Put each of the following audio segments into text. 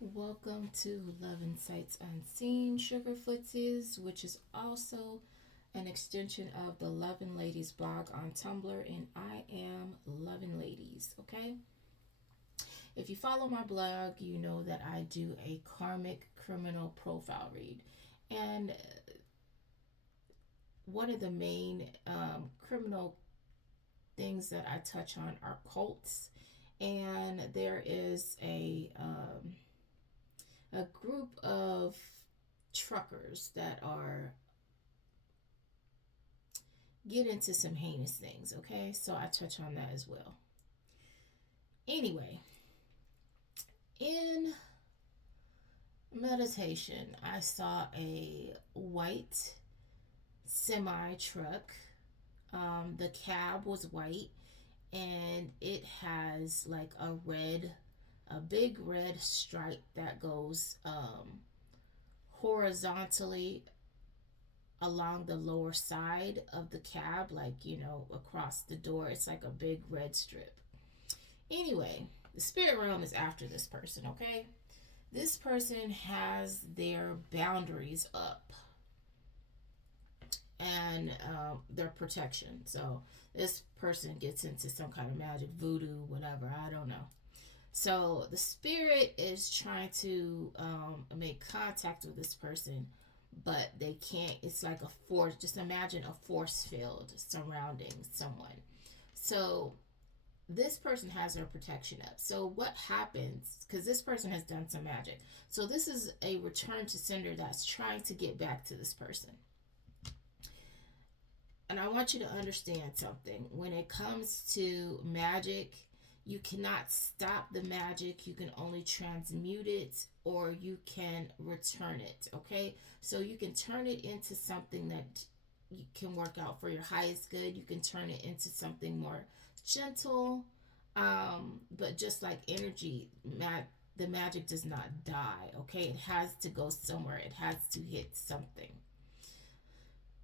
Welcome to Luvnsightzunseen Sugar Footsies, which is also an extension of the Lovin' Ladies blog on Tumblr, and I am Lovin' Ladies, okay? If you follow my blog, you know that I do a karmic criminal profile read. And one of the main criminal things that I touch on are cults. And there is a group of truckers that are get into some heinous things, okay? So I touch on that as well. Anyway, in meditation, I saw a white semi truck. The cab was white and it has like a big red stripe that goes horizontally along the lower side of the cab, like, across the door. It's like a big red strip. Anyway, the spirit realm is after this person, okay? This person has their boundaries up and their protection. So this person gets into some kind of magic, voodoo, whatever. I don't know. So the spirit is trying to make contact with this person, but they can't. It's like a force. Just imagine a force field surrounding someone. So this person has their protection up. So what happens, because this person has done some magic. So this is a return to sender that's trying to get back to this person. And I want you to understand something. When it comes to magic, you cannot stop the magic. You can only transmute it or you can return it, okay? So you can turn it into something that you can work out for your highest good. You can turn it into something more gentle. But just like energy, the magic does not die, okay? It has to go somewhere. It has to hit something.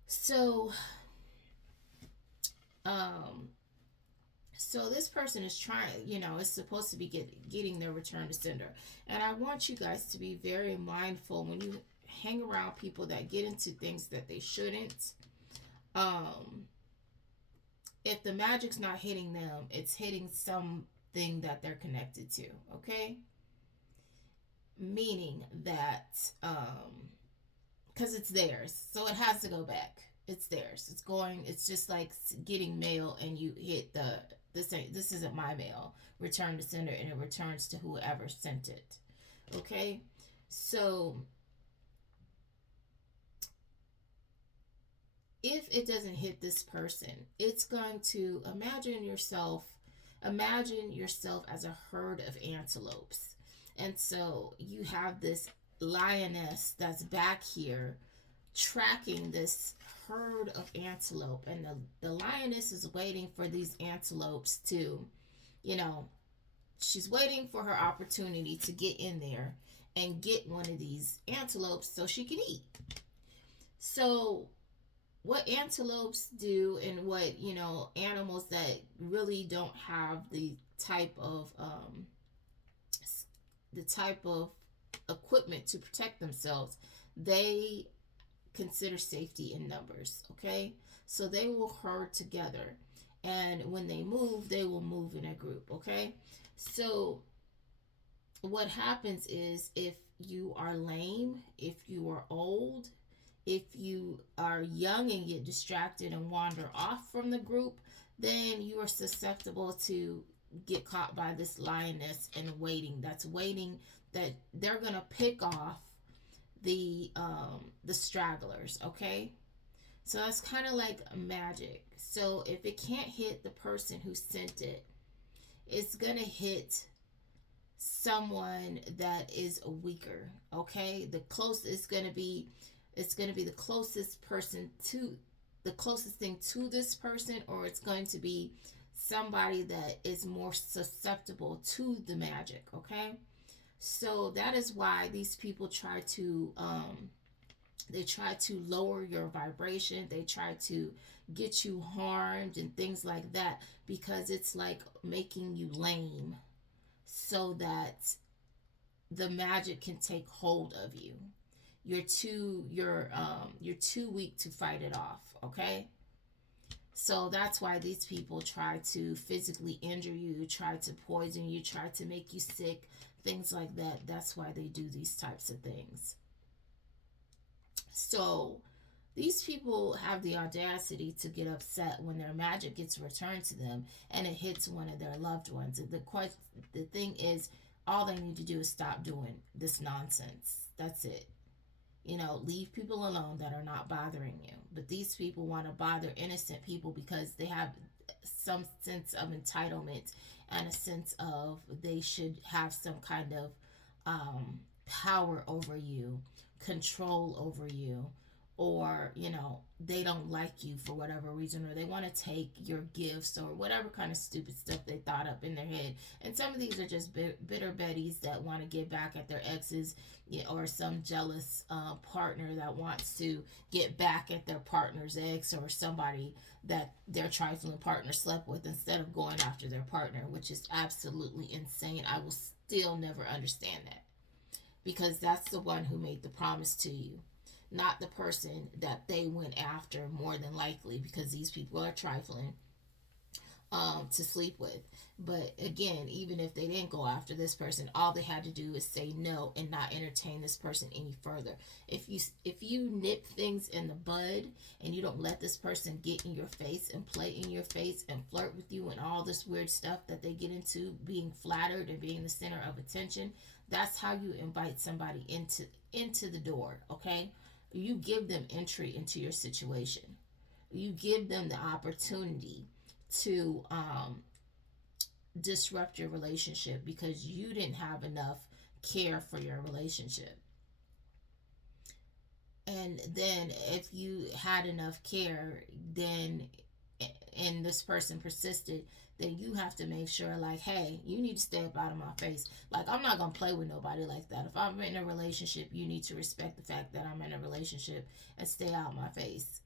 So um so this person is trying, is supposed to be getting their return to sender. And I want you guys to be very mindful when you hang around people that get into things that they shouldn't. um if the magic's not hitting them, it's hitting something that they're connected to, okay? Meaning that because it's theirs, so it has to go back. It's theirs. It's just like getting mail and you hit this isn't my mail, return to sender, and it returns to whoever sent it, okay? So if it doesn't hit this person, it's going to imagine yourself as a herd of antelopes. And so you have this lioness that's back here tracking this herd of antelope, and the lioness is waiting for these antelopes to, you know, she's waiting for her opportunity to get in there and get one of these antelopes so she can eat. So what antelopes do, and what, animals that really don't have the type of equipment to protect themselves, they consider safety in numbers, okay? So they will herd together, and when they will move in a group, okay? So what happens is, if you are lame, if you are old, if you are young and get distracted and wander off from the group, then you are susceptible to get caught by this lioness and waiting that they're gonna pick off the stragglers, okay? So that's kind of like magic. So if it can't hit the person who sent it, it's gonna hit someone that is weaker, okay? It's gonna be the closest person to the closest thing to this person, or it's going to be somebody that is more susceptible to the magic, okay? So that is why these people try to lower your vibration. They try to get you harmed and things like that, because it's like making you lame, so that the magic can take hold of you. You're too weak to fight it off, okay? So that's why these people try to physically injure you, try to poison you, try to make you sick, things like that. That's why they do these types of things. So these people have the audacity to get upset when their magic gets returned to them and it hits one of their loved ones. The thing is, all they need to do is stop doing this nonsense. That's it. You know, leave people alone that are not bothering you. But these people want to bother innocent people because they have some sense of entitlement and a sense of they should have some kind of power over you, control over you, or, you know, they don't like you for whatever reason, or they want to take your gifts or whatever kind of stupid stuff they thought up in their head. And some of these are just bitter betties that want to get back at their exes, or some jealous partner that wants to get back at their partner's ex, or somebody that their trifling partner slept with instead of going after their partner, which is absolutely insane. I will still never understand that, because that's the one who made the promise to you, not the person that they went after, more than likely, because these people are trifling, to sleep with. But again, even if they didn't go after this person, all they had to do is say no and not entertain this person any further. If you nip things in the bud and you don't let this person get in your face and play in your face and flirt with you and all this weird stuff that they get into, being flattered and being the center of attention, that's how you invite somebody into the door, okay? You give them entry into your situation. You give them the opportunity to disrupt your relationship because you didn't have enough care for your relationship. And then if you had enough care, then and this person persisted, then you have to make sure, like, hey, you need to stay up out of my face. Like, I'm not gonna play with nobody like that. If I'm in a relationship, you need to respect the fact that I'm in a relationship and stay out of my face.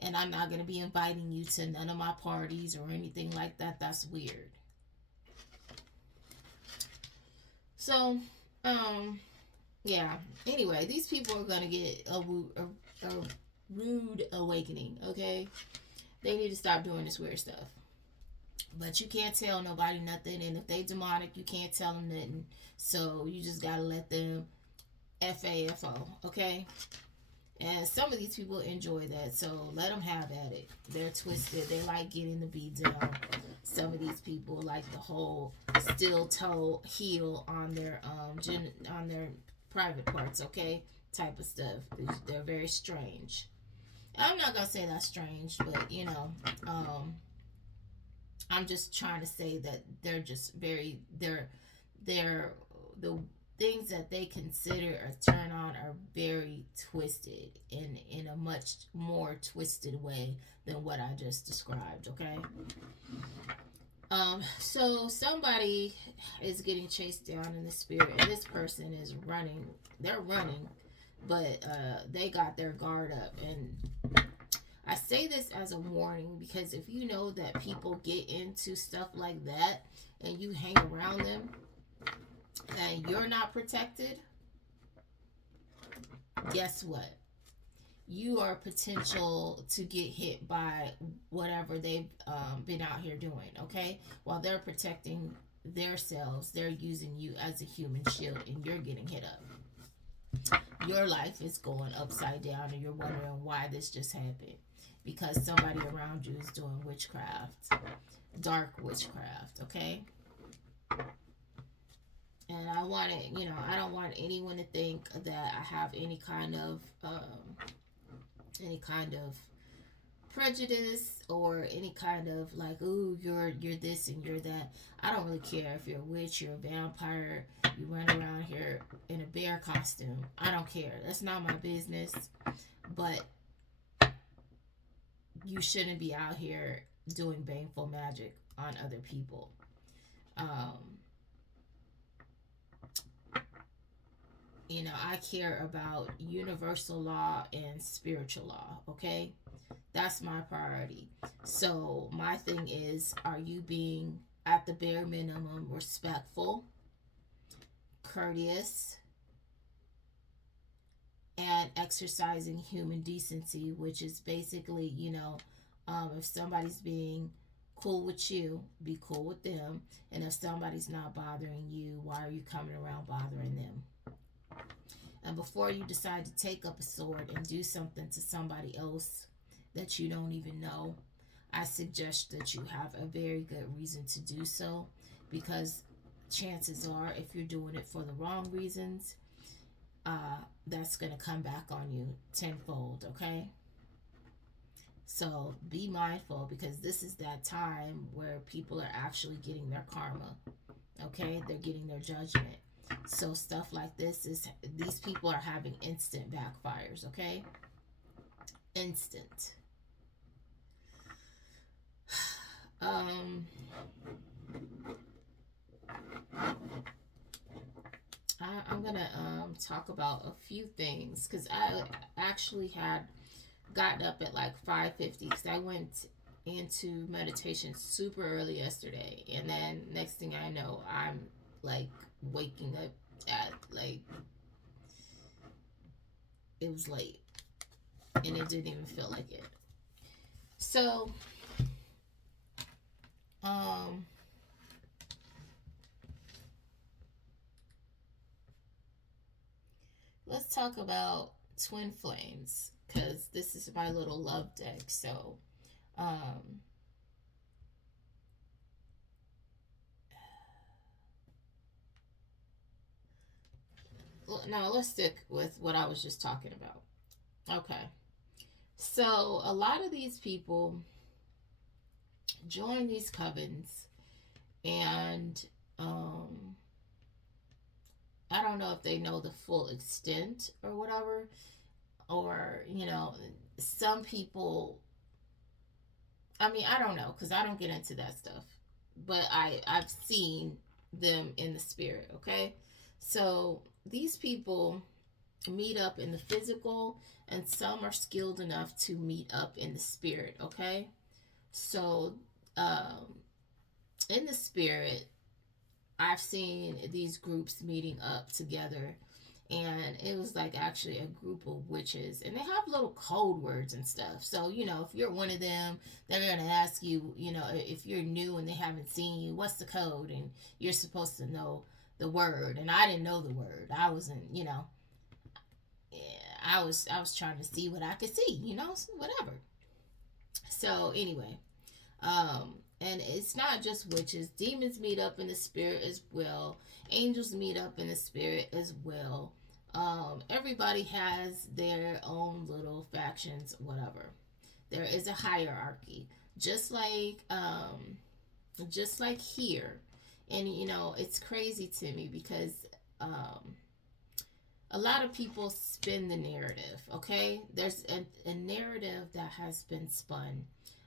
And I'm not gonna be inviting you to none of my parties or anything like that. That's weird. So, yeah. Anyway, these people are gonna get a rude awakening. Okay, they need to stop doing this weird stuff. But you can't tell nobody nothing, and if they demonic, you can't tell them nothing. So you just gotta let them FAFO, okay? And some of these people enjoy that, so let them have at it. They're twisted. They like getting the beat down. Some of these people like the whole steel toe heel on their on their private parts, okay? Type of stuff. They're very strange. I'm not gonna say that's strange, but I'm just trying to say that they're just very they're the things that they consider a turn on are very twisted in a much more twisted way than what I just described, okay? So somebody is getting chased down in the spirit, and this person is running. They're running, but they got their guard up. And I say this as a warning because if you know that people get into stuff like that and you hang around them and you're not protected, guess what? You are potential to get hit by whatever they've been out here doing, okay? While they're protecting themselves, they're using you as a human shield and you're getting hit up. Your life is going upside down and you're wondering why this just happened. Because somebody around you is doing witchcraft, dark witchcraft, okay? And I want it, I don't want anyone to think that I have any kind of prejudice or any kind of like, ooh, you're this and you're that. I don't really care if you're a witch, you're a vampire, you run around here in a bear costume. I don't care. That's not my business. But you shouldn't be out here doing baneful magic on other people. I care about universal law and spiritual law, okay? That's my priority. So my thing is, are you being at the bare minimum respectful, courteous, and exercising human decency, which is basically, if somebody's being cool with you, be cool with them. And if somebody's not bothering you, why are you coming around bothering them? And before you decide to take up a sword and do something to somebody else that you don't even know, I suggest that you have a very good reason to do so, because chances are, if you're doing it for the wrong reasons, that's going to come back on you tenfold, okay? So be mindful, because this is that time where people are actually getting their karma, okay? They're getting their judgment. So stuff like this these people are having instant backfires, okay? Instant. I'm gonna talk about a few things, because I actually had gotten up at like 5:50, because I went into meditation super early yesterday, and then next thing I know, I'm like waking up at like, it was late, and it didn't even feel like it. So let's talk about twin flames, because this is my little love deck. So now let's stick with what I was just talking about. Okay. So a lot of these people join these covens, and I don't know if they know the full extent or whatever, or some people, I mean, I don't know, because I don't get into that stuff, but I've seen them in the spirit, okay? So these people meet up in the physical, and some are skilled enough to meet up in the spirit, okay? So in the spirit, I've seen these groups meeting up together, and it was like actually a group of witches, and they have little code words and stuff. So if you're one of them, they're gonna ask you, if you're new and they haven't seen you, what's the code, and you're supposed to know the word. And I didn't know the word. I wasn't, I was trying to see what I could see, whatever. So anyway, and it's not just witches. Demons meet up in the spirit as well. Angels meet up in the spirit as well. Everybody has their own little factions, whatever. There is a hierarchy, just like here. And it's crazy to me, because a lot of people spin the narrative, okay? There's a narrative that has been spun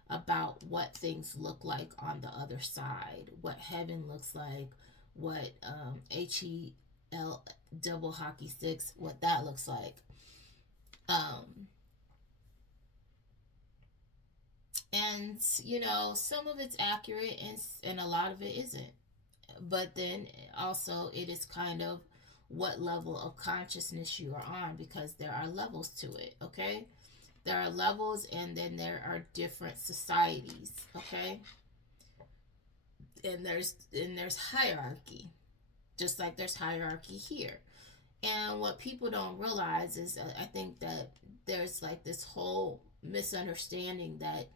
about what things look like on the other side, what heaven looks like, what HEL double hockey sticks, what that looks like. And some of it's accurate, and a lot of it isn't. But then also, it is kind of what level of consciousness you are on, because there are levels to it, okay? There are levels, and then there are different societies, okay? And there's hierarchy, just like there's hierarchy here. And what people don't realize is, I think that there's like this whole misunderstanding that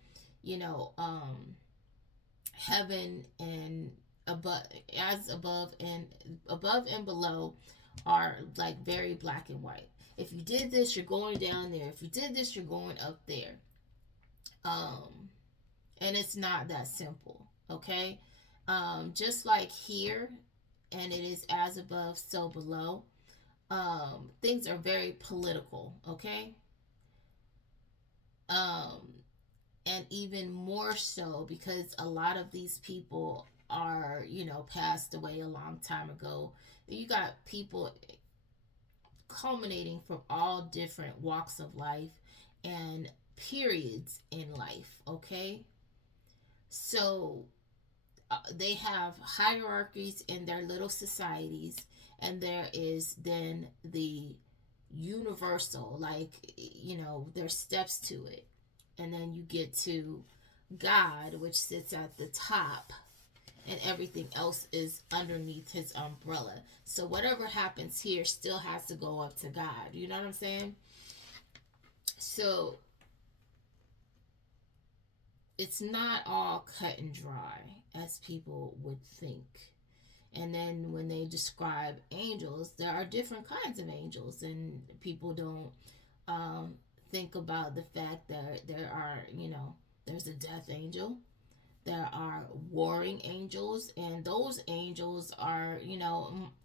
heaven and above, as above and below, are like very black and white. If you did this, you're going down there. If you did this, you're going up there. And it's not that simple, okay? Just like here, and it is as above, so below. Things are very political, okay? And even more so, because a lot of these people are, passed away a long time ago. You got people culminating from all different walks of life and periods in life, okay? So they have hierarchies in their little societies, and there is then the universal, like, there's steps to it. And then you get to God, which sits at the top, and everything else is underneath his umbrella. So whatever happens here still has to go up to God. You know what I'm saying? So it's not all cut and dry as people would think. And then when they describe angels, there are different kinds of angels, and people don't um, think about the fact that there are, there's a death angel, there are warring angels, and those angels are,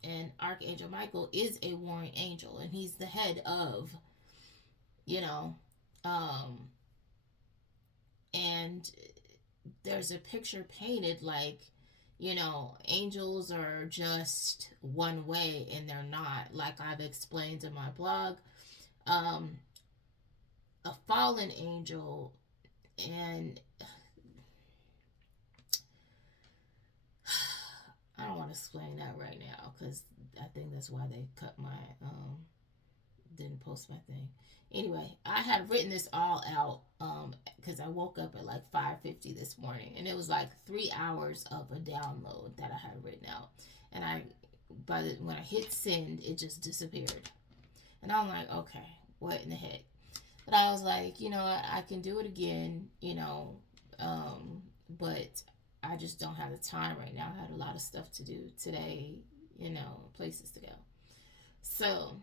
and Archangel Michael is a warring angel, and he's the head of, you know, um, and there's a picture painted like, angels are just one way, and they're not. Like I've explained in my blog, um, a fallen angel, and I don't want to explain that right now because I think that's why they cut my didn't post my thing. Anyway, I had written this all out because I woke up at like 5:50 this morning, and it was like 3 hours of a download that I had written out, and when I hit send, it just disappeared, and I'm like, okay, what in the heck? But I was like, I can do it again, but I just don't have the time right now. I had a lot of stuff to do today, places to go. So,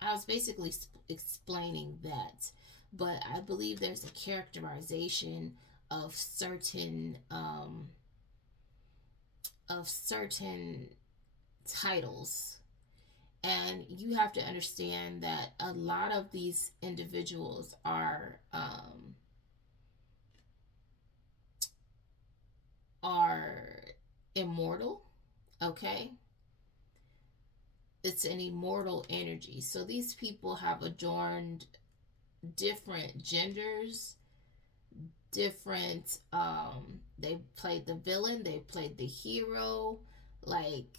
I was basically explaining that, but I believe there's a characterization of certain titles, and you have to understand that a lot of these individuals are immortal. Okay, it's an immortal energy. So these people have adorned different genders, different they played the villain, they played the hero, like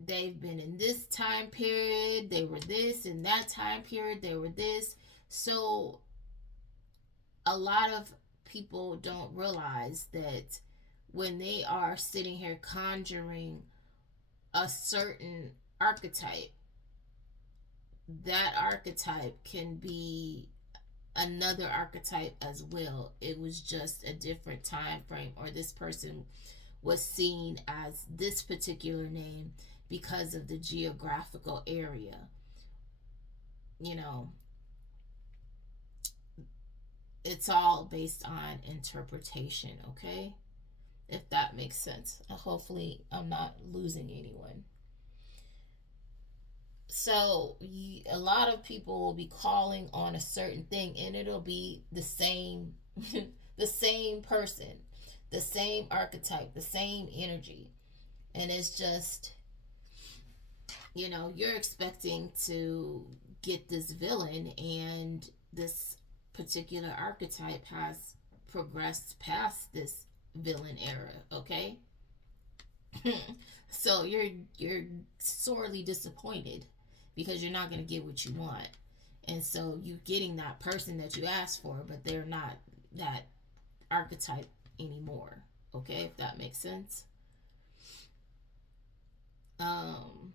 they've been in this time period, they were this, in that time period they were this. So a lot of people don't realize that when they are sitting here conjuring a certain archetype, that archetype can be another archetype as well. It was just a different time frame, or this person was seen as this particular name because of the geographical area. It's all based on interpretation, okay? If that makes sense. Hopefully, I'm not losing anyone. So, a lot of people will be calling on a certain thing, and it'll be the same, the same person, the same archetype, the same energy. And it's just, you're expecting to get this villain, and this particular archetype has progressed past this villain era, okay? So you're sorely disappointed because you're not going to get what you want. And so you're getting that person that you asked for, but they're not that archetype anymore. Okay, if that makes sense. I'm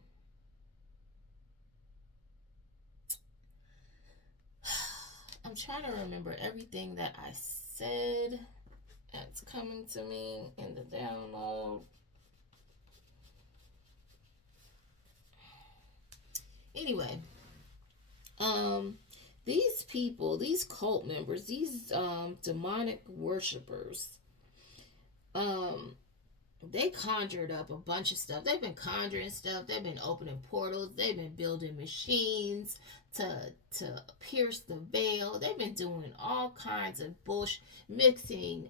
trying to remember everything that I said that's coming to me in the download. Anyway, these people, these cult members, these demonic worshippers, they conjured up a bunch of stuff. They've been conjuring stuff. They've been opening portals. They've been building machines to pierce the veil. They've been doing all kinds of bullshit, mixing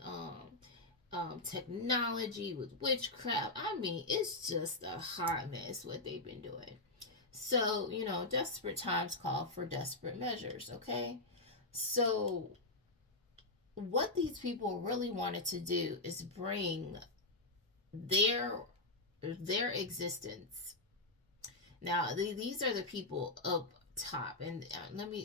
technology with witchcraft. I mean, it's just a hot mess what they've been doing. So, desperate times call for desperate measures, okay? So, what these people really wanted to do is bring their their existence. Now, these are the people up top, and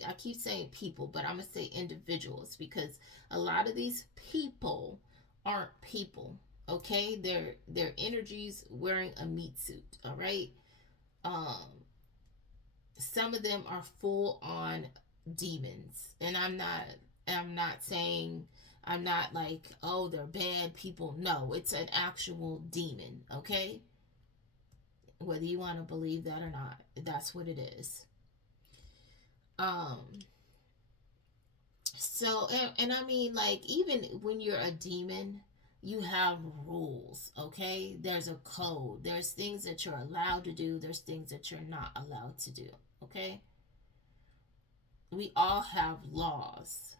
I keep saying people, but I'm gonna say individuals because a lot of these people aren't people. Okay, their energies wearing a meat suit. All right, um, some of them are full on demons, and I'm not saying, I'm not like, oh, they're bad people. No, it's an actual demon. Okay, whether you want to believe that or not, that's what it is. um and I mean, like, even when you're a demon, you have rules. Okay, there's a code, there's things that you're allowed to do, there's things that you're not allowed to do. Okay, we all have laws.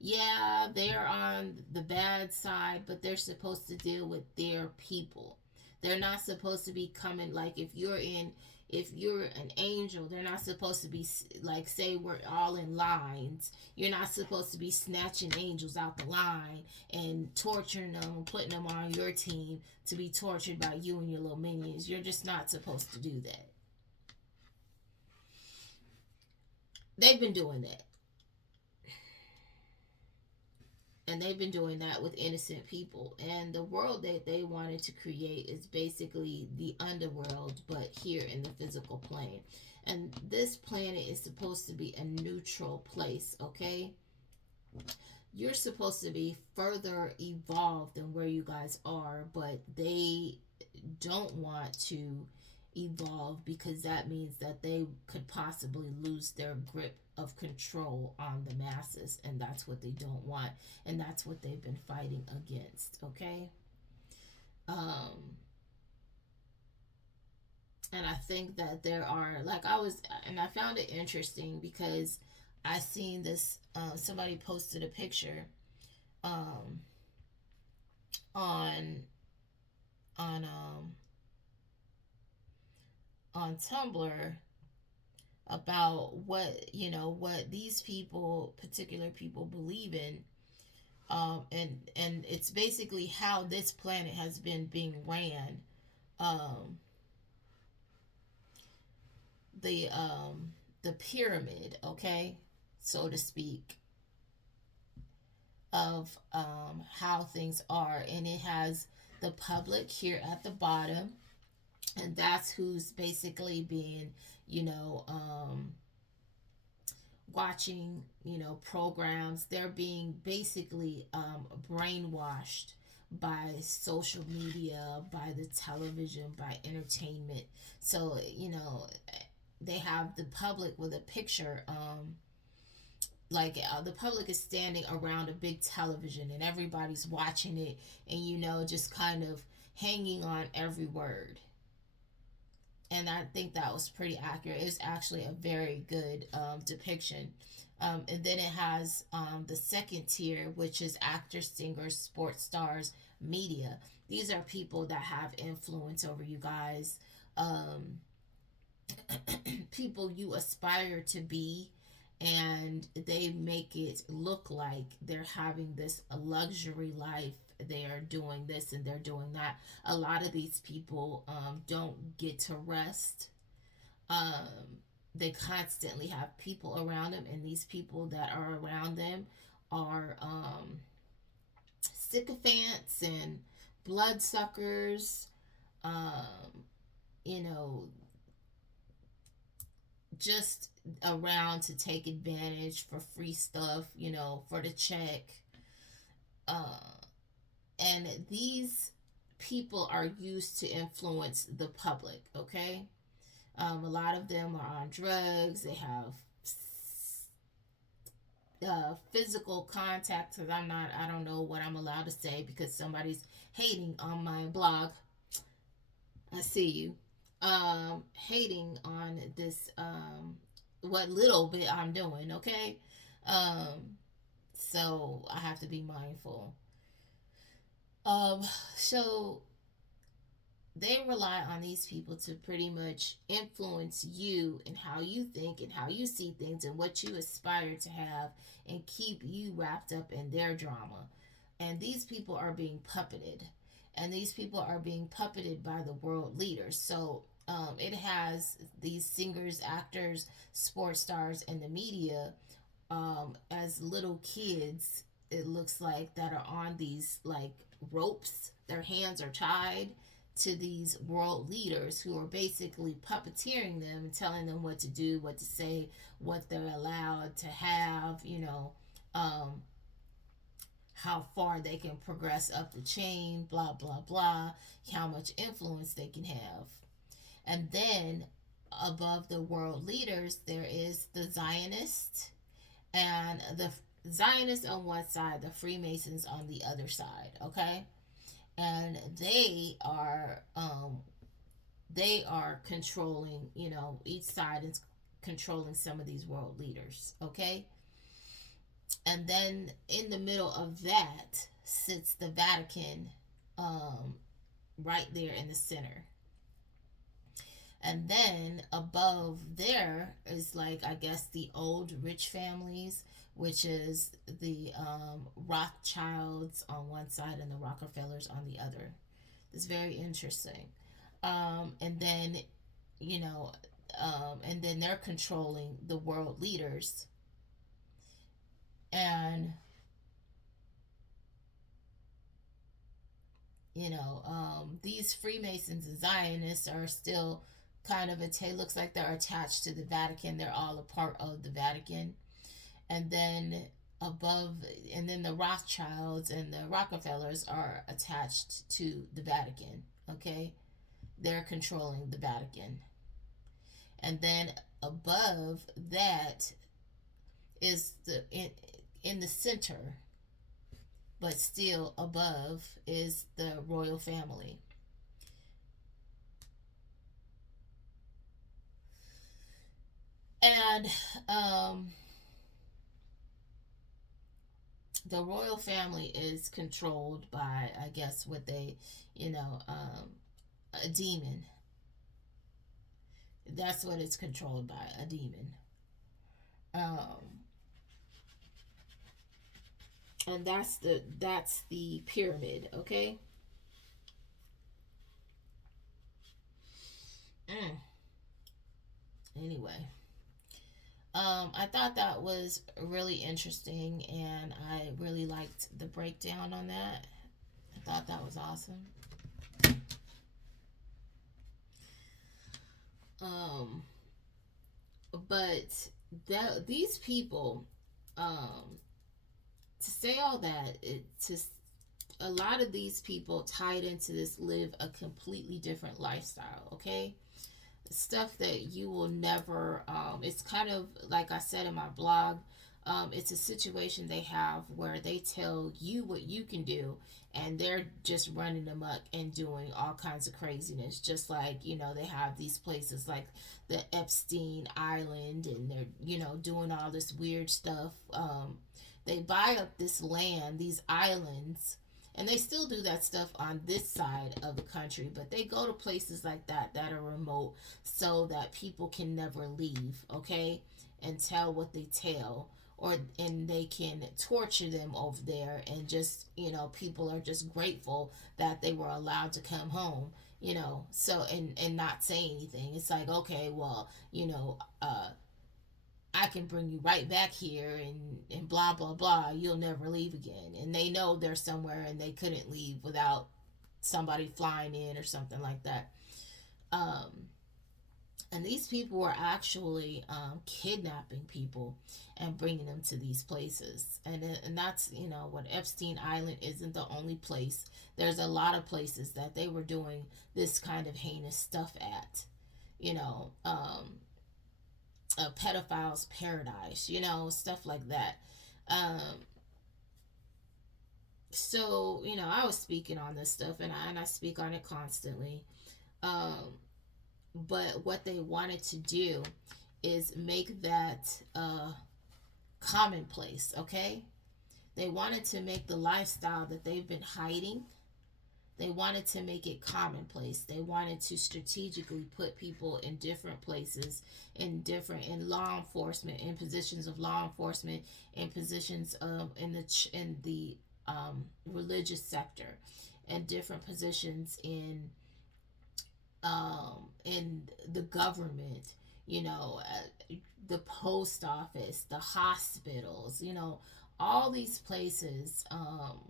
Yeah, they're on the bad side, but they're supposed to deal with their people. They're not supposed to be coming, like, if you're an angel, they're not supposed to be like, say we're all in lines. You're not supposed to be snatching angels out the line and torturing them and putting them on your team to be tortured by you and your little minions. You're just not supposed to do that. They've been doing that. And they've been doing that with innocent people. And the world that they wanted to create is basically the underworld, but here in the physical plane. And this planet is supposed to be a neutral place. Okay, you're supposed to be further evolved than where you guys are, but they don't want to evolve because that means that they could possibly lose their grip of control on the masses, and that's what they don't want, and that's what they've been fighting against. Okay, um and I think that there are, like, I found it interesting because I seen this, somebody posted a picture, um on on um on Tumblr, about what these people, particular people, believe in. And it's basically how this planet has been being ran. Um the um the pyramid, okay, so to speak, of how things are, and it has the public here at the bottom, and that's who's basically being, you know um watching, programs. They're being basically brainwashed by social media, by the television, by entertainment. So, they have the public with a picture, like, the public is standing around a big television and everybody's watching it, and, just kind of hanging on every word. And I think that was pretty accurate. It's actually a very good depiction. And then it has the second tier, which is actors, singers, sports stars, media. These are people that have influence over you guys. Um, People you aspire to be, and they make it look like they're having this a luxury life. They're doing this and they're doing that. A lot of these people don't get to rest. um, they constantly have people around them, and these people that are around them are sycophants and bloodsuckers, um, you know, just around to take advantage for free stuff, for the check. Uh, and these people are used to influence the public, okay? A lot of them are on drugs. They have physical contact. Because I don't know what I'm allowed to say because somebody's hating on my blog. I see you. Hating on this, what little bit I'm doing, okay? Um, so I have to be mindful. Um, so they rely on these people to pretty much influence you and how you think and how you see things and what you aspire to have, and keep you wrapped up in their drama. And these people are being puppeted, and these people are being puppeted by the world leaders. So it has these singers, actors, sports stars, and the media, as little kids, it looks like, that are on these like ropes. Their hands are tied to these world leaders who are basically puppeteering them and telling them what to do, what to say, what they're allowed to have, um, how far they can progress up the chain, blah, blah, blah, how much influence they can have. And then above the world leaders, there is the Zionists, and the Zionists on one side, the Freemasons on the other side, okay? And they are controlling, each side is controlling some of these world leaders, okay? And then in the middle of that sits the Vatican, um, right there in the center. And then above there is, like, I guess the old rich families, which is the Rothschilds on one side and the Rockefellers on the other. It's very interesting. And then, you know, and then they're controlling the world leaders. And, these Freemasons and Zionists are still kind of, it looks like they're attached to the Vatican. They're all a part of the Vatican. And then above, and then the Rothschilds and the Rockefellers are attached to the Vatican. Okay, they're controlling the Vatican. And then above that is in the center, but still above, is the royal family. And the royal family is controlled by, I guess, what they, a demon. That's what it's controlled by, a demon. Um, and that's the pyramid. Okay. Mm. Anyway, I thought that was really interesting, and I really liked the breakdown on that. I thought that was awesome. Um, but these people, um, to say all that, a lot of these people tied into this live a completely different lifestyle. Okay, stuff that you will never, it's kind of like I said in my blog, it's a situation they have where they tell you what you can do, and they're just running amok and doing all kinds of craziness. Just like, they have these places like the Epstein Island, and they're, doing all this weird stuff. They buy up this land, these islands, and they still do that stuff on this side of the country, but they go to places like that are remote, so that people can never leave, okay, and tell what they tell, and they can torture them over there, and just, people are just grateful that they were allowed to come home, so, and not say anything. It's like, okay, well, I can bring you right back here, and blah blah blah, you'll never leave again. And they know they're somewhere, and they couldn't leave without somebody flying in or something like that. um and these people were actually kidnapping people and bringing them to these places. And that's, what Epstein Island isn't the only place. There's a lot of places that they were doing this kind of heinous stuff at. you know um a pedophile's paradise, stuff like that. Um, so, I was speaking on this stuff, and I speak on it constantly. Um, but what they wanted to do is make that commonplace, okay? They wanted to make the lifestyle that they've been hiding, They wanted to make it commonplace. They wanted to strategically put people in different places, in law enforcement, in positions of law enforcement, in positions of religious sector, and different positions in the government. The post office, the hospitals. All these places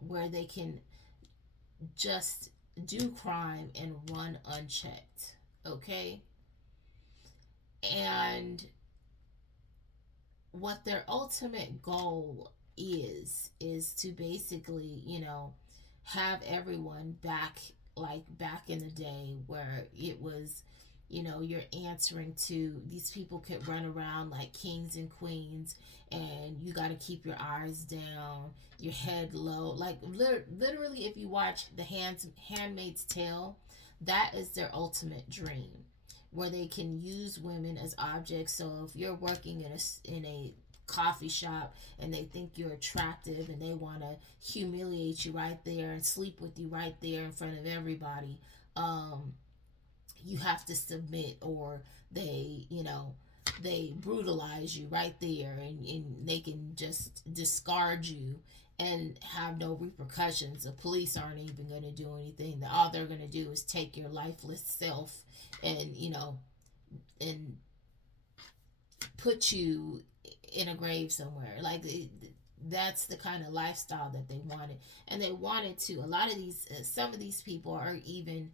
where they can just do crime and run unchecked. Okay? And what their ultimate goal is to basically, have everyone back, like back in the day where it was, you're answering to these people could run around like kings and queens, and you got to keep your eyes down, your head low. Like literally, if you watch the Handmaid's Tale, that is their ultimate dream, where they can use women as objects. So if you're working in a coffee shop and they think you're attractive and they want to humiliate you right there and sleep with you right there in front of everybody, you have to submit, or they brutalize you right there, and they can just discard you and have no repercussions. The police aren't even going to do anything. All they're going to do is take your lifeless self and and put you in a grave somewhere. Like that's the kind of lifestyle that they wanted. And they wanted to, a lot of these some of these people are even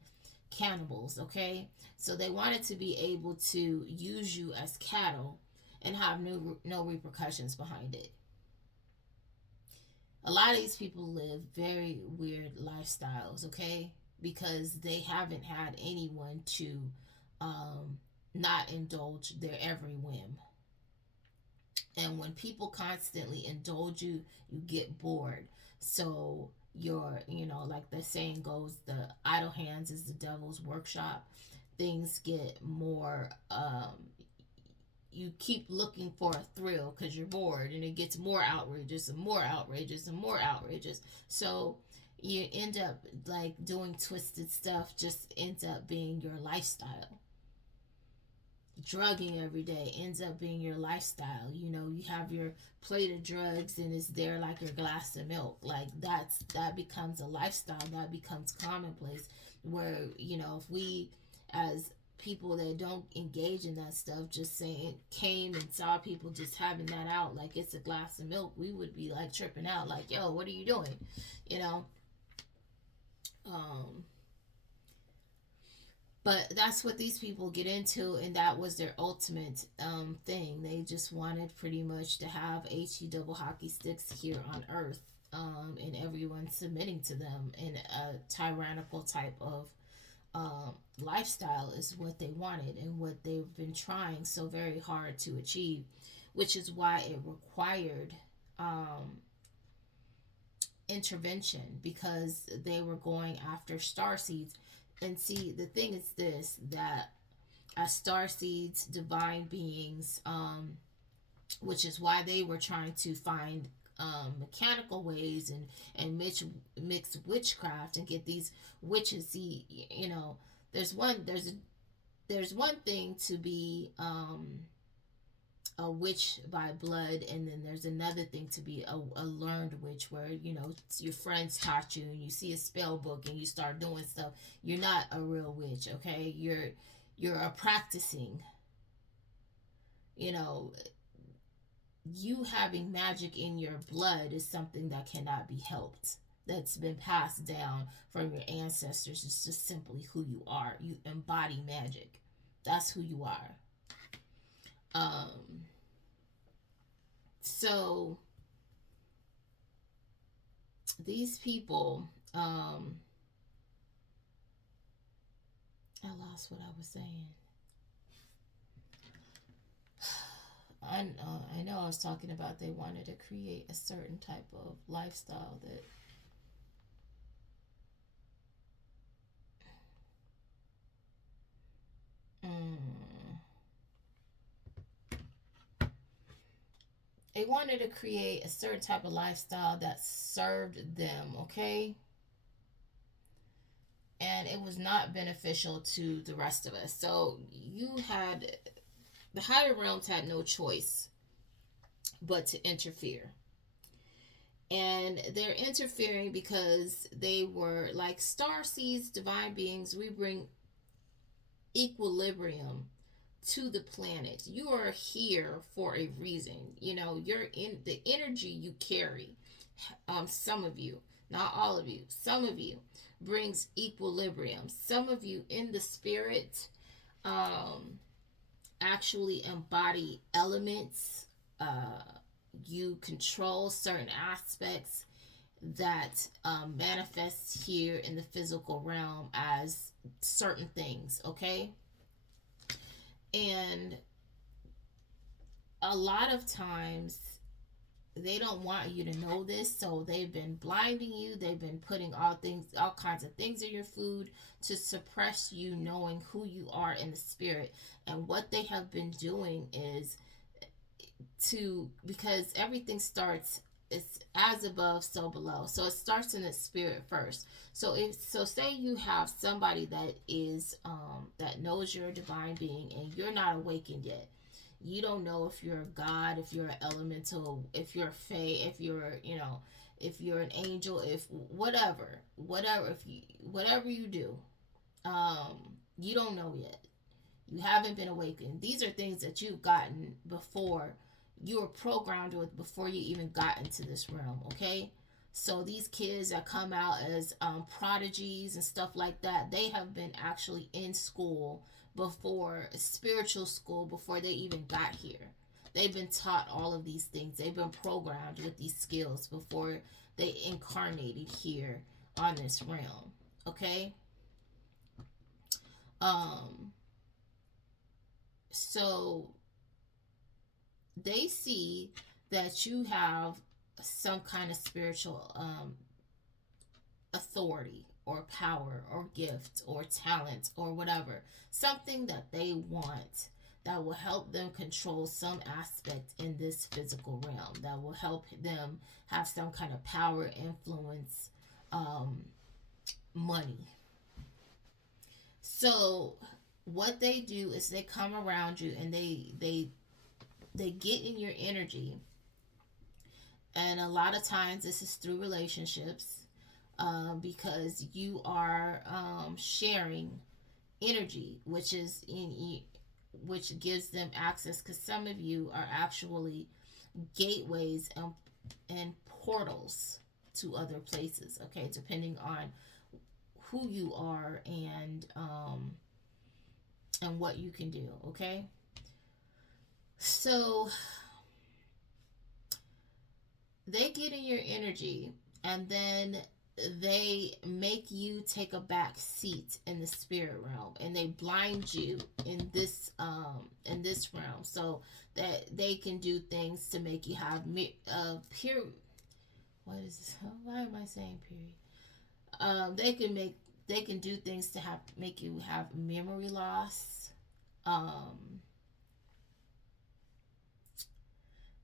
cannibals. Okay, so they wanted to be able to use you as cattle and have no repercussions behind it. A lot of these people live very weird lifestyles. Okay, because they haven't had anyone to not indulge their every whim. And when people constantly indulge you, you get bored. So like the saying goes, the idle hands is the devil's workshop. Things get more, you keep looking for a thrill because you're bored, and it gets more outrageous and more outrageous and more outrageous. So you end up like doing twisted stuff, just ends up being your lifestyle. Drugging every day ends up being your lifestyle. You have your plate of drugs and it's there like your glass of milk. Like that becomes a lifestyle, that becomes commonplace, where if we as people that don't engage in that stuff just saying came and saw people just having that out like it's a glass of milk, we would be like tripping out, like, yo, what are you doing? you know um But that's what these people get into, and that was their ultimate thing. They just wanted pretty much to have HE double hockey sticks here on Earth, and everyone submitting to them in a tyrannical type of lifestyle is what they wanted and what they've been trying so very hard to achieve, which is why it required intervention, because they were going after star seeds. And see, the thing is this, that as star seeds, divine beings, which is why they were trying to find mechanical ways and mix witchcraft and get these witches. See, there's one thing to be a witch by blood, and then there's another thing to be a learned witch, where your friends taught you and you see a spell book and you start doing stuff. You're not a real witch. Okay, you're a practicing. you know you having magic in your blood is something that cannot be helped, that's been passed down from your ancestors. It's just simply who you are. You embody magic. That's who you are. um so these people, I lost what I was saying. I know I was talking about they wanted to create a certain type of lifestyle that, mm, they wanted to create a certain type of lifestyle that served them. Okay, and it was not beneficial to the rest of us. So you had the higher realms had no choice but to interfere. And they're interfering because they were like star seeds, divine beings. We bring equilibrium to the planet. You are here for a reason. You know, you're in the energy you carry. Some of you, not all of you, some of you brings equilibrium. Some of you in the spirit um, actually embody elements. You control certain aspects that manifest here in the physical realm as certain things, okay? And a lot of times they don't want you to know this, so they've been blinding you. They've been putting all kinds of things in your food to suppress you knowing who you are in the spirit. And what they have been doing is because everything starts, it's as above so below, so it starts in the spirit first. So say you have somebody that is that knows you're a divine being and you're not awakened yet. You don't know if you're a god, if you're an elemental, if you're a fae, if you're, you know, if you're an angel, if whatever you do, you don't know yet. You haven't been awakened. These are things that you've gotten before, you were programmed with before you even got into this realm, okay? So these kids that come out as prodigies and stuff like that, they have been actually in school before, spiritual school, before they even got here. They've been taught all of these things. They've been programmed with these skills before they incarnated here on this realm, okay? So they see that you have some kind of spiritual authority or power or gift or talent or whatever, something that they want that will help them control some aspect in this physical realm, that will help them have some kind of power, influence, money. So what they do is they come around you and they get in your energy, and a lot of times this is through relationships, because you are sharing energy, which gives them access, because some of you are actually gateways and portals to other places, okay, depending on who you are and what you can do, okay? So they get in your energy, and then they make you take a back seat in the spirit realm, and they blind you in this realm, so that they can do things to make you have period. What is this? Why am I saying period? They can do things to make you have memory loss.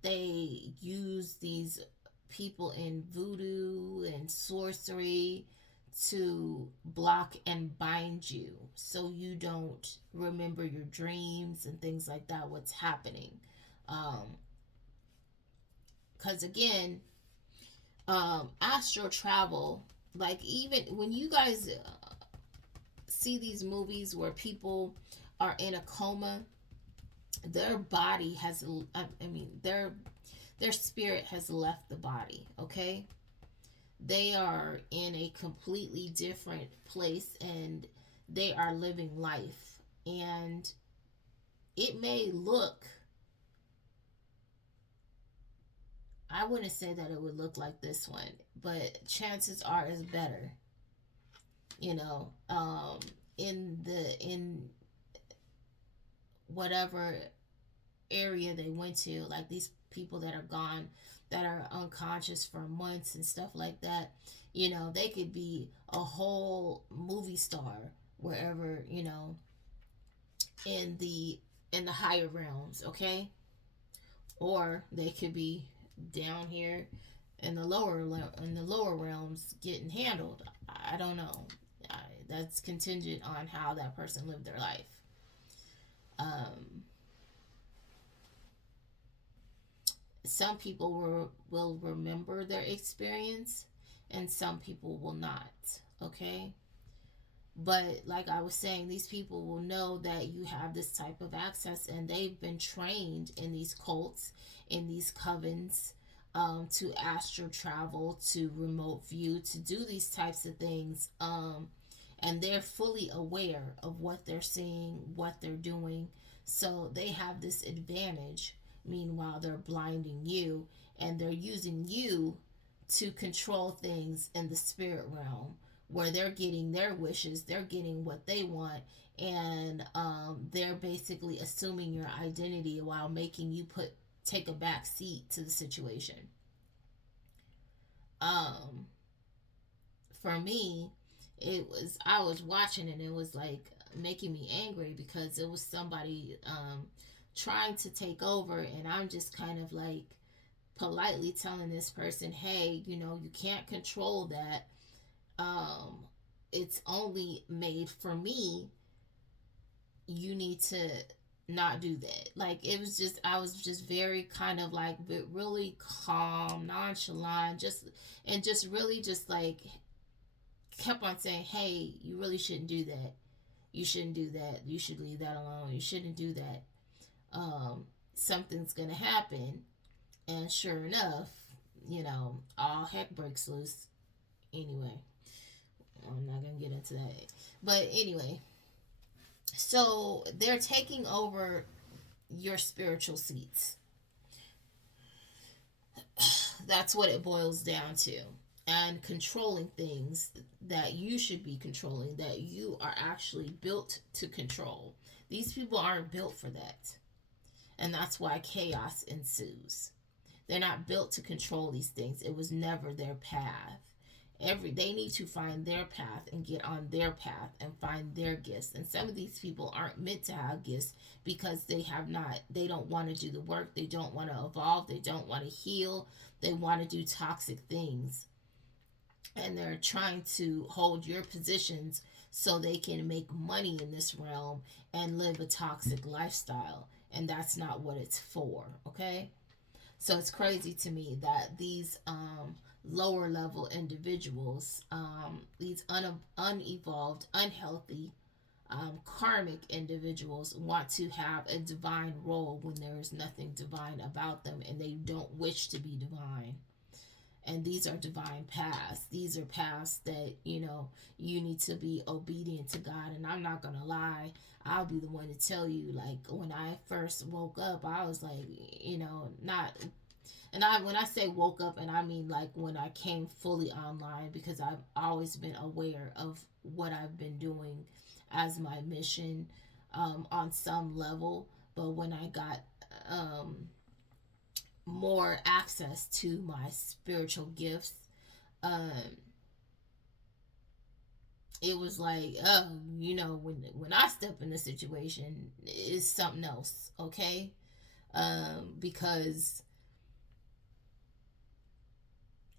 They use these people in voodoo and sorcery to block and bind you so you don't remember your dreams and things like that, what's happening. Because again, astral travel, like even when you guys see these movies where people are in a coma, their body has, their spirit has left the body, okay? They are in a completely different place and they are living life, and it may look, I wouldn't say that it would look like this one, but chances are it's better, you know, in whatever area they went to, like these people that are gone, that are unconscious for months and stuff like that, you know, they could be a whole movie star wherever, you know, in the higher realms, okay? Or they could be down here in the lower realms getting handled. I don't know. That's contingent on how that person lived their life. Um, some people will remember their experience, and some people will not. Okay. But like I was saying, these people will know that you have this type of access, and they've been trained in these cults, in these covens, to astral travel, to remote view, to do these types of things. And they're fully aware of what they're seeing, what they're doing. So they have this advantage. Meanwhile, they're blinding you, and they're using you to control things in the spirit realm, where they're getting their wishes, they're getting what they want, and they're basically assuming your identity while making you take a back seat to the situation. Um, for me, I was watching and it was like making me angry because it was somebody trying to take over, and I'm just kind of like politely telling this person, hey, you can't control that. um it's only made for me. You need to not do that. Like, it was just, I was just very kind of like, but really calm, nonchalant, just, and just really just like kept on saying, hey, you really shouldn't do that. You shouldn't do that. You should leave that alone. You shouldn't do that. Something's gonna happen. And sure enough, all heck breaks loose. Anyway, I'm not gonna get into that. But anyway, so they're taking over your spiritual seats. That's what it boils down to. And controlling things that you should be controlling, that you are actually built to control. These people aren't built for that. And that's why chaos ensues. They're not built to control these things. It was never their path. They need to find their path and get on their path and find their gifts. And some of these people aren't meant to have gifts because they don't want to do the work. They don't want to evolve. They don't want to heal. They want to do toxic things. And they're trying to hold your positions so they can make money in this realm and live a toxic lifestyle. And that's not what it's for. Okay? So it's crazy to me that these lower level individuals, these unevolved, unhealthy, karmic individuals want to have a divine role when there is nothing divine about them, and they don't wish to be divine. And these are divine paths. These are paths that, you need to be obedient to God. And I'm not going to lie. I'll be the one to tell you, like, when I first woke up, I was like, not, when I say woke up, and I mean like when I came fully online, because I've always been aware of what I've been doing as my mission, on some level. But when I got, more access to my spiritual gifts, um, it was like, oh, when I step in a situation, it's something else, okay? Because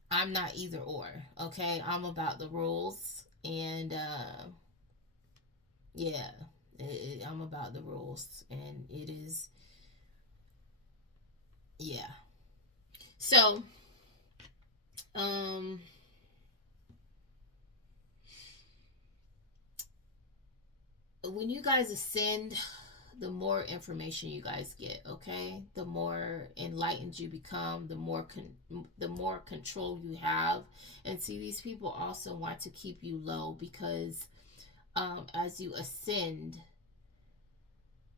I'm not either or, okay? I'm about the rules, and yeah, I'm about the rules, and it is, yeah. So, um, when you guys ascend, the more information you guys get, okay? The more enlightened you become, the more control you have. And see, these people also want to keep you low because, as you ascend,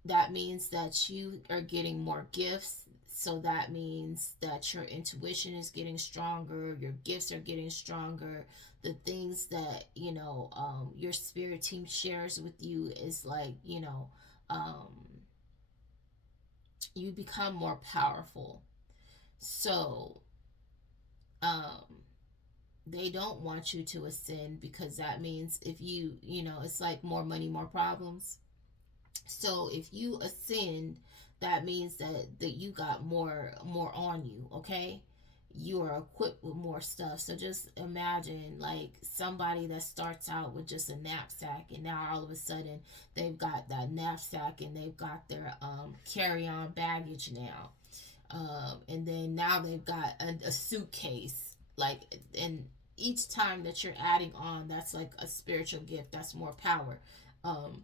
that means that you are getting more gifts. So that means that your intuition is getting stronger, your gifts are getting stronger. The things that, your spirit team shares with you is like, um, you become more powerful. So, um, they don't want you to ascend because that means if it's like more money, more problems. So if you ascend, that means that you got more on you, okay? you are equipped with more stuff. So just imagine like somebody that starts out with just a knapsack, and now all of a sudden they've got that knapsack and they've got their carry-on baggage now. And then now they've got a suitcase. Like, and each time that you're adding on, that's like a spiritual gift. That's more power. Um,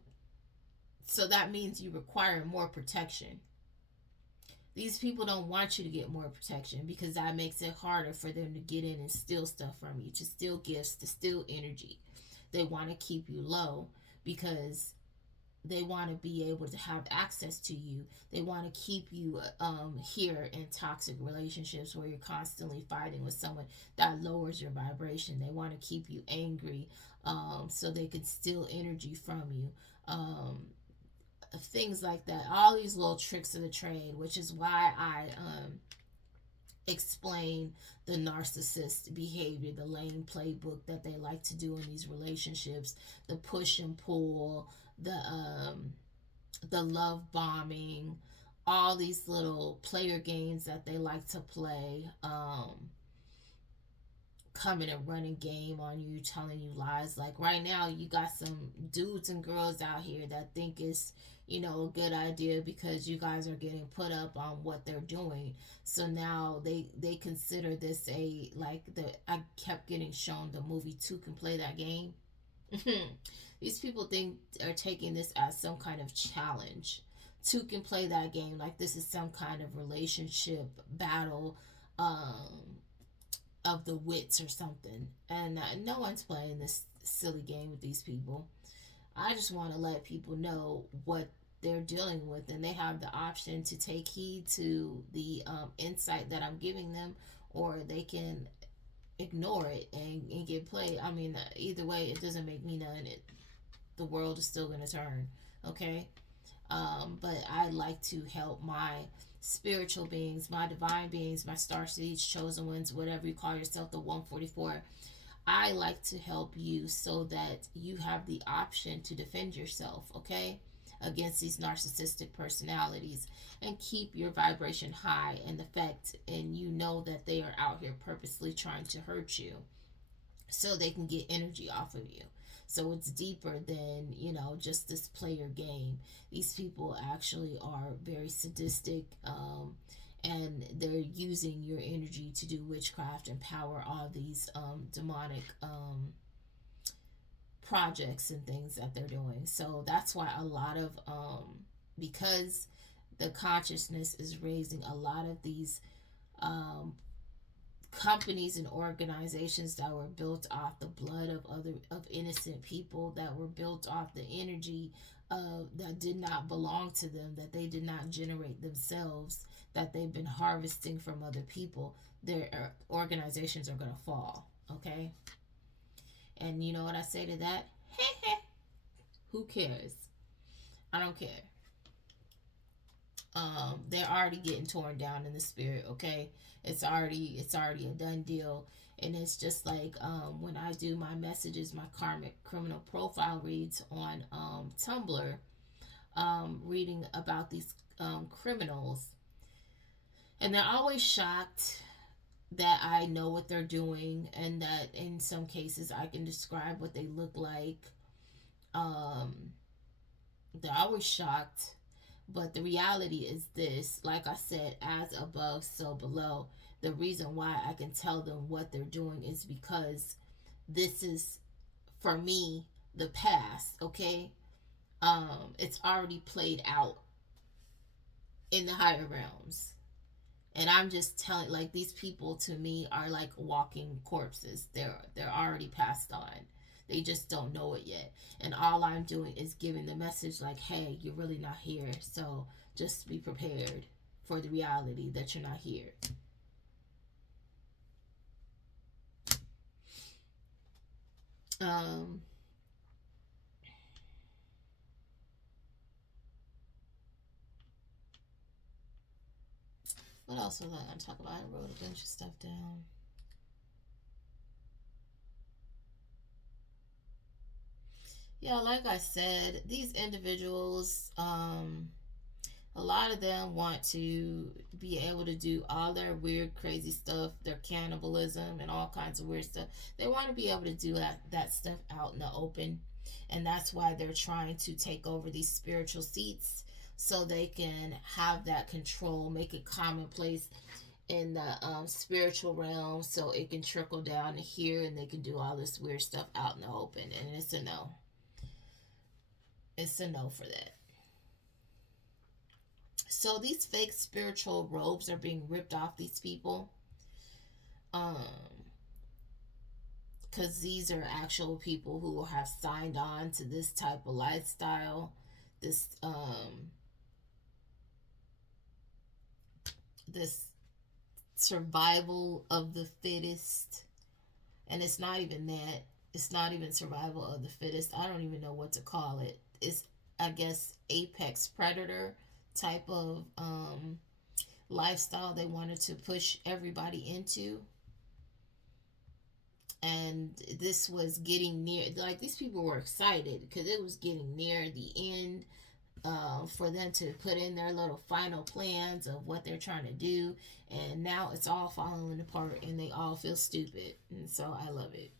so that means you require more protection. These people don't want you to get more protection because that makes it harder for them to get in and steal stuff from you, to steal gifts, to steal energy. They want to keep you low because they want to be able to have access to you. They want to keep you here in toxic relationships where you're constantly fighting with someone that lowers your vibration. They want to keep you angry so they can steal energy from you. Things like that. All these little tricks of the trade, which is why I explain the narcissist behavior, the lame playbook that they like to do in these relationships, the push and pull, the love bombing, all these little player games that they like to play, coming and running game on you, telling you lies. Like right now, you got some dudes and girls out here that think it's, a good idea because you guys are getting put up on what they're doing. So now they consider this a, like, the I kept getting shown the movie Two Can Play That Game. These people think are taking this as some kind of challenge. Two can play that game like this is some kind of relationship battle, of the wits or something. And no one's playing this silly game with these people. I just want to let people know what they're dealing with, and they have the option to take heed to the insight that I'm giving them, or they can ignore it and get played. I mean, either way, it doesn't make me none. The world is still going to turn, okay? But I like to help my spiritual beings, my divine beings, my star seeds, chosen ones, whatever you call yourself, the 144. I like to help you so that you have the option to defend yourself, okay, against these narcissistic personalities, and keep your vibration high and the fact, and you know that they are out here purposely trying to hurt you so they can get energy off of you. So it's deeper than, just this player game. These people actually are very sadistic, and they're using your energy to do witchcraft and power all these demonic projects and things that they're doing. So that's why a lot of, because the consciousness is raising, a lot of these um, companies and organizations that were built off the blood of innocent people, that were built off the energy that did not belong to them, that they did not generate themselves, that they've been harvesting from other people, their organizations are going to fall, okay? And you know what I say to that? Who cares? I don't care. They're already getting torn down in the spirit, okay? It's already a done deal. And it's just like when I do my messages, my karmic criminal profile reads on Tumblr, reading about these criminals, and they're always shocked that I know what they're doing, and that in some cases I can describe what they look like. um, they're always shocked. But the reality is this, like I said, as above, so below. The reason why I can tell them what they're doing is because this is, for me, the past, okay? It's already played out in the higher realms. And I'm just telling, like, these people to me are like walking corpses. They're already passed on. They just don't know it yet. And all I'm doing is giving the message like, hey, you're really not here. So just be prepared for the reality that you're not here. What else was I going to talk about? I wrote a bunch of stuff down. Yeah, like I said, these individuals, a A lot of them want to be able to do all their weird, crazy stuff, their cannibalism and all kinds of weird stuff. They want to be able to do that stuff out in the open. And that's why they're trying to take over these spiritual seats so they can have that control, make it commonplace in the spiritual realm so it can trickle down to here and they can do all this weird stuff out in the open. And it's a no. It's a no for that. So these fake spiritual robes are being ripped off these people. Um, because these are actual people who have signed on to this type of lifestyle, this this survival of the fittest. And it's not even that. It's not even survival of the fittest. I don't even know what to call it. It's, I guess, apex predator type of lifestyle they wanted to push everybody into. And this was getting near, like, these people were excited because it was getting near the end, for them to put in their little final plans of what they're trying to do. And now it's all falling apart and they all feel stupid. And so I love it.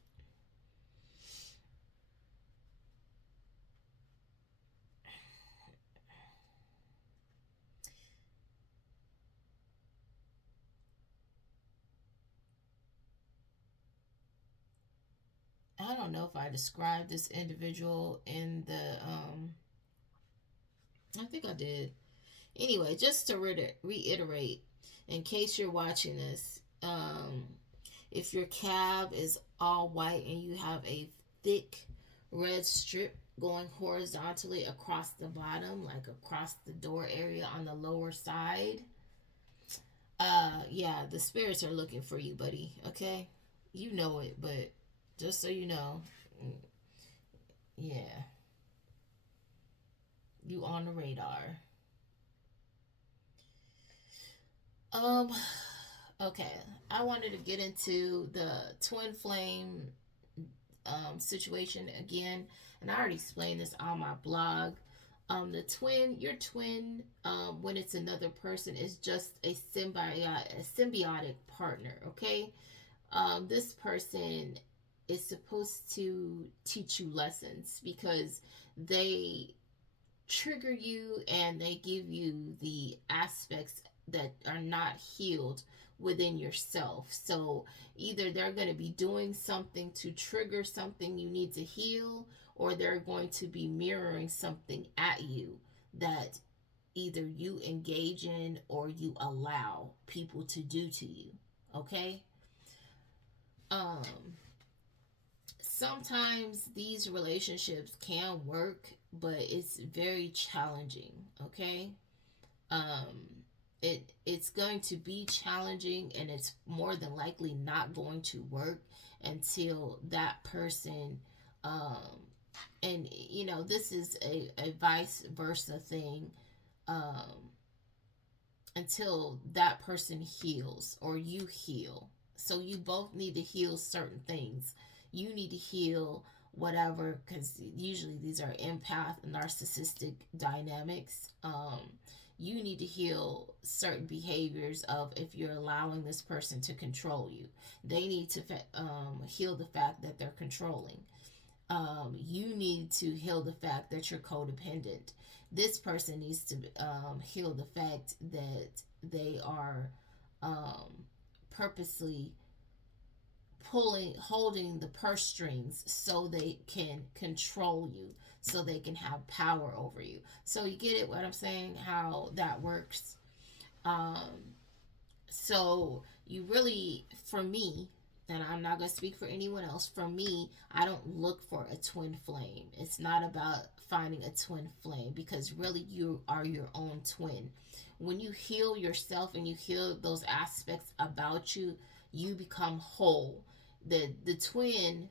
I don't know if I described this individual in the I think I did. Anyway, just to reiterate, in case you're watching this, if your cab is all white and you have a thick red strip going horizontally across the bottom, like across the door area on the lower side, yeah, the spirits are looking for you, buddy. Okay, you know it, but just so you know, yeah, you on the radar. Um, okay, I wanted to get into the twin flame situation again, and I already explained this on my blog. Your twin, when it's another person, is just a symbiotic partner. Okay, this person is supposed to teach you lessons because they trigger you and they give you the aspects that are not healed within yourself. So either they're going to be doing something to trigger something you need to heal, or they're going to be mirroring something at you that either you engage in or you allow people to do to you. Okay? Um Sometimes these relationships can work, but it's very challenging. Okay, um, it's going to be challenging, and it's more than likely not going to work until that person, um, and this is a vice versa thing. Um, until that person heals or you heal. So you both need to heal certain things. You need to heal whatever, because usually these are empath narcissistic dynamics. You need to heal certain behaviors of if you're allowing this person to control you. They need to heal the fact that they're controlling. You need to heal the fact that you're codependent. This person needs to heal the fact that they are purposely holding the purse strings so they can control you, so they can have power over you. So you get it, what I'm saying, how that works. Um, so you really, for me, and I'm not going to speak for anyone else, for me, I don't look for a twin flame. It's not about finding a twin flame, because really you are your own twin. When you heal yourself and you heal those aspects about you, you become whole. The twin,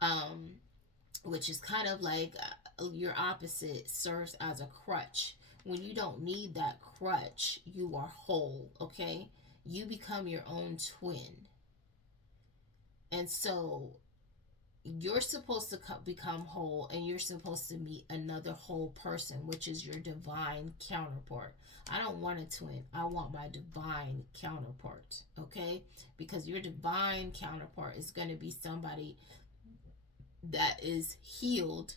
um, which is kind of like your opposite, serves as a crutch. When you don't need that crutch, you are whole. Okay, you become your own twin. And so you're supposed to become whole, and you're supposed to meet another whole person, which is your divine counterpart. I don't want a twin. I want my divine counterpart, okay? Because your divine counterpart is going to be somebody that is healed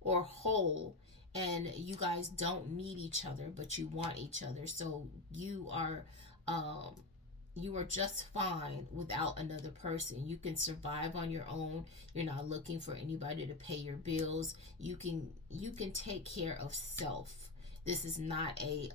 or whole, and you guys don't need each other, but you want each other. So um you are just fine without another person. You can survive on your own. You're not looking for anybody to pay your bills. You can take care of self. This is not a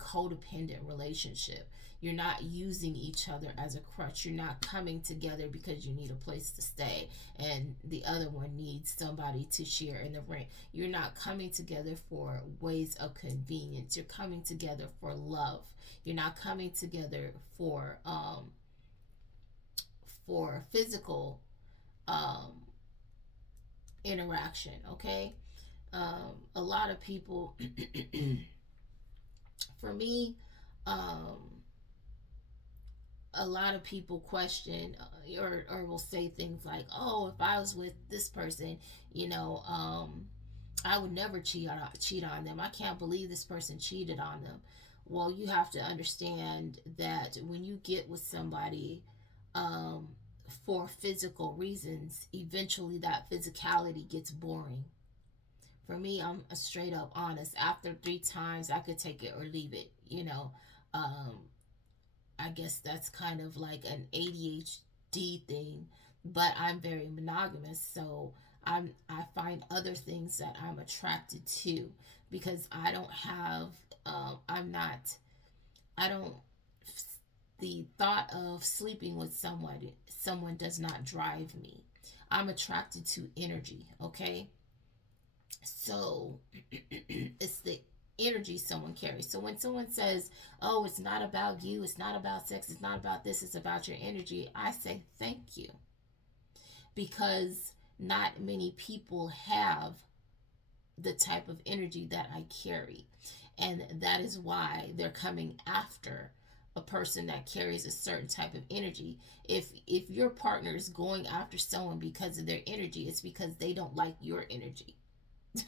codependent relationship. You're not using each other as a crutch. You're not coming together because you need a place to stay and the other one needs somebody to share in the rent. You're not coming together for ways of convenience. You're coming together for love. You're not coming together for physical um, interaction. Okay, a lot of people, for me, um, a lot of people question or will say things like, "Oh, if I was with this person, you know, I would never cheat on them. I can't believe this person cheated on them." Well, you have to understand that when you get with somebody um, for physical reasons, eventually that physicality gets boring. For me, I'm a straight up honest. After 3 times, I could take it or leave it. Um, I guess that's kind of like an ADHD thing, but I'm very monogamous, so I find other things that I'm attracted to because I don't have I'm not I don't the thought of sleeping with someone does not drive me. I'm attracted to energy, okay? So it's the energy someone carries. So when someone says, "Oh, it's not about you, it's not about sex, it's not about this, it's about your energy," I say thank you, because not many people have the type of energy that I carry. And that is why they're coming after a person that carries a certain type of energy. If your partner is going after someone because of their energy, it's because they don't like your energy.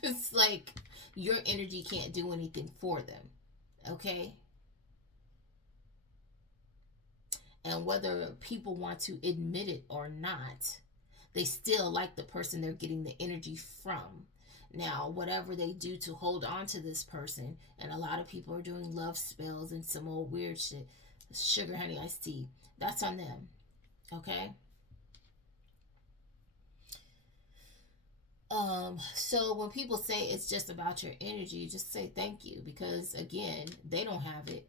It's like your energy can't do anything for them. Okay? And whether people want to admit it or not, they still like the person they're getting the energy from. Now, whatever they do to hold on to this person, and a lot of people are doing love spells and some old weird shit, sugar honey iced tea, that's on them. Okay? So when people say it's just about your energy, just say thank you, because again, they don't have it.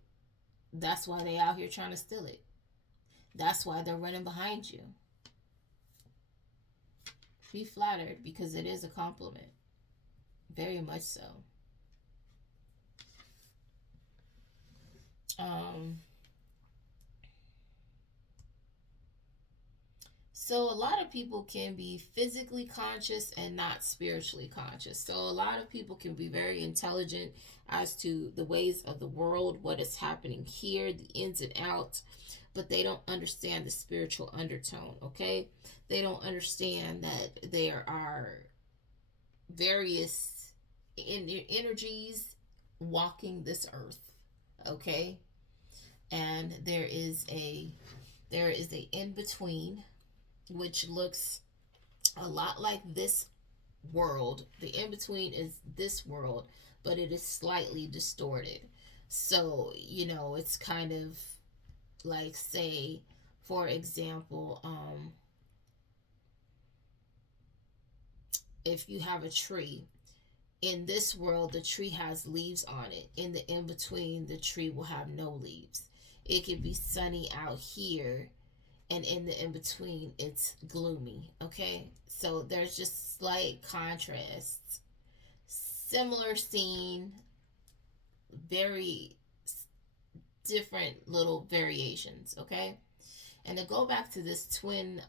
That's why they out here trying to steal it. That's why they're running behind you. Be flattered, because it is a compliment. Very much so. Um, so a lot of people can be physically conscious and not spiritually conscious. So a lot of people can be very intelligent as to the ways of the world, what is happening here, the ins and outs, but they don't understand the spiritual undertone, okay? They don't understand that there are various energies walking this earth, okay? And there is a in between, which looks a lot like this world. The in between is this world, but it is slightly distorted. So, it's kind of like, say, for example, if you have a tree, in this world, the tree has leaves on it. In the in between, the tree will have no leaves. It can be sunny out here, and in the in between, it's gloomy. Okay, so there's just slight contrasts. Similar scene, very different little variations. Okay, and to go back to this twin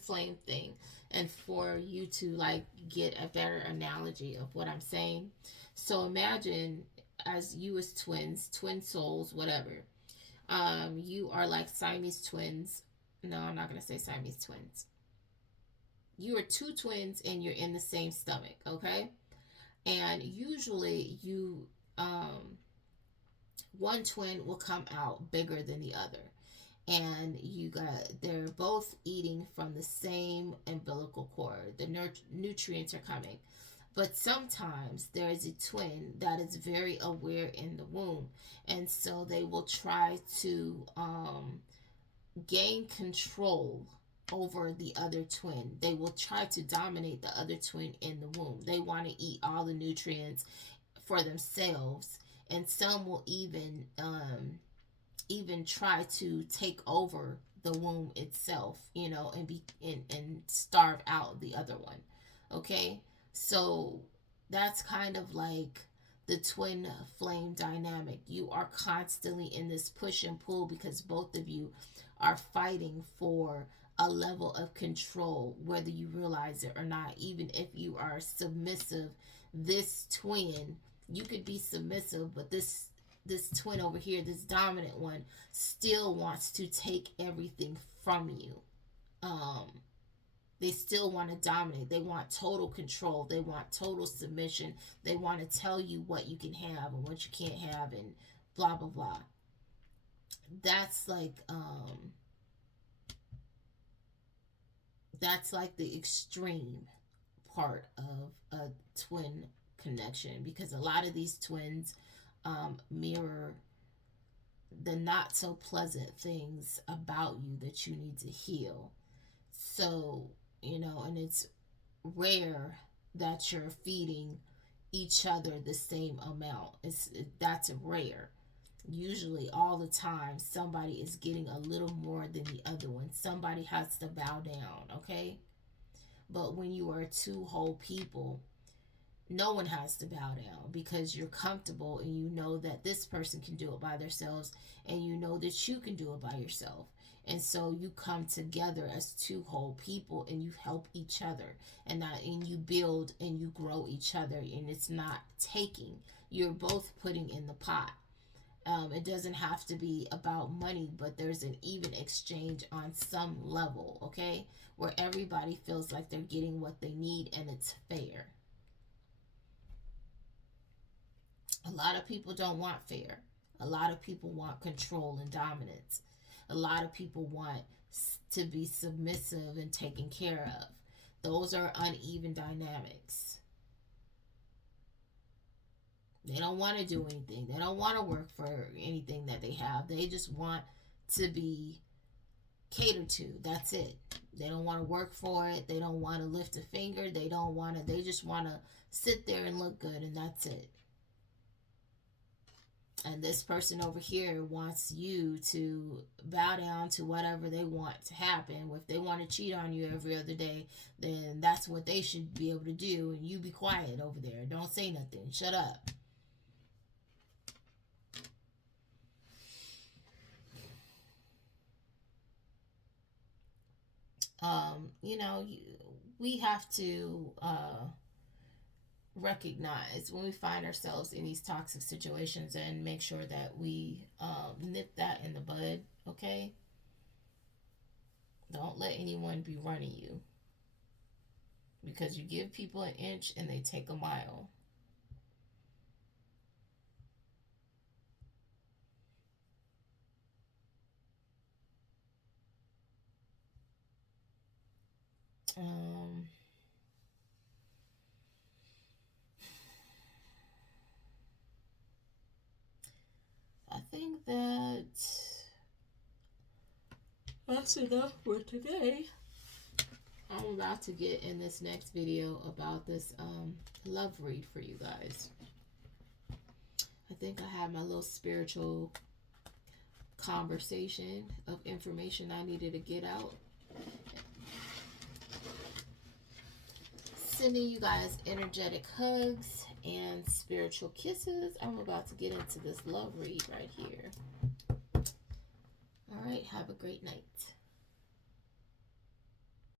flame thing, and for you to like get a better analogy of what I'm saying. So imagine, as you as twins, twin souls, whatever, you are like Siamese twins. No, I'm not going to say Siamese twins. you are two twins and you're in the same stomach, okay? And usually one twin will come out bigger than the other, and they're both eating from the same umbilical cord. The nutrients are coming. But sometimes there is a twin that is very aware in the womb, and so they will try to gain control over the other twin. They will try to dominate the other twin in the womb. They want to eat all the nutrients for themselves, and some will even try to take over the womb itself, and and starve out the other one. Okay? So that's kind of like the twin flame dynamic. You are constantly in this push and pull because both of you are fighting for a level of control, whether you realize it or not. Even if you are submissive, this twin, you could be submissive, but this twin over here, this dominant one, still wants to take everything from you. They still want to dominate. They want total control. They want total submission. They want to tell you what you can have and what you can't have, and blah blah blah. That's like the extreme part of a twin connection, because a lot of these twins mirror the not so pleasant things about you that you need to heal. So, and it's rare that you're feeding each other the same amount. That's rare. Usually, all the time, somebody is getting a little more than the other one. Somebody has to bow down, okay? But when you are two whole people, no one has to bow down, because you're comfortable and you know that this person can do it by themselves, and you know that you can do it by yourself. And so you come together as two whole people, and you help each other, and you build and you grow each other, and it's not taking. You're both putting in the pot. It doesn't have to be about money, but there's an even exchange on some level, okay? Where everybody feels like they're getting what they need and it's fair. A lot of people don't want fair. A lot of people want control and dominance. A lot of people want to be submissive and taken care of. Those are uneven dynamics. They don't want to do anything. They don't want to work for anything that they have. They just want to be catered to. That's it. They don't want to work for it. They don't want to lift a finger. They just want to sit there and look good, and that's it. And this person over here wants you to bow down to whatever they want to happen. If they want to cheat on you every other day, then that's what they should be able to do. And you be quiet over there. Don't say nothing. Shut up. We have to recognize when we find ourselves in these toxic situations and make sure that we nip that in the bud, okay? Don't let anyone be running you, because you give people an inch and they take a mile. I think that's enough for today. I'm about to get in this next video about this love read for you guys. I think I have my little spiritual conversation of information I needed to get out. Sending you guys energetic hugs and spiritual kisses. I'm about to get into this love read right here. All right, have a great night.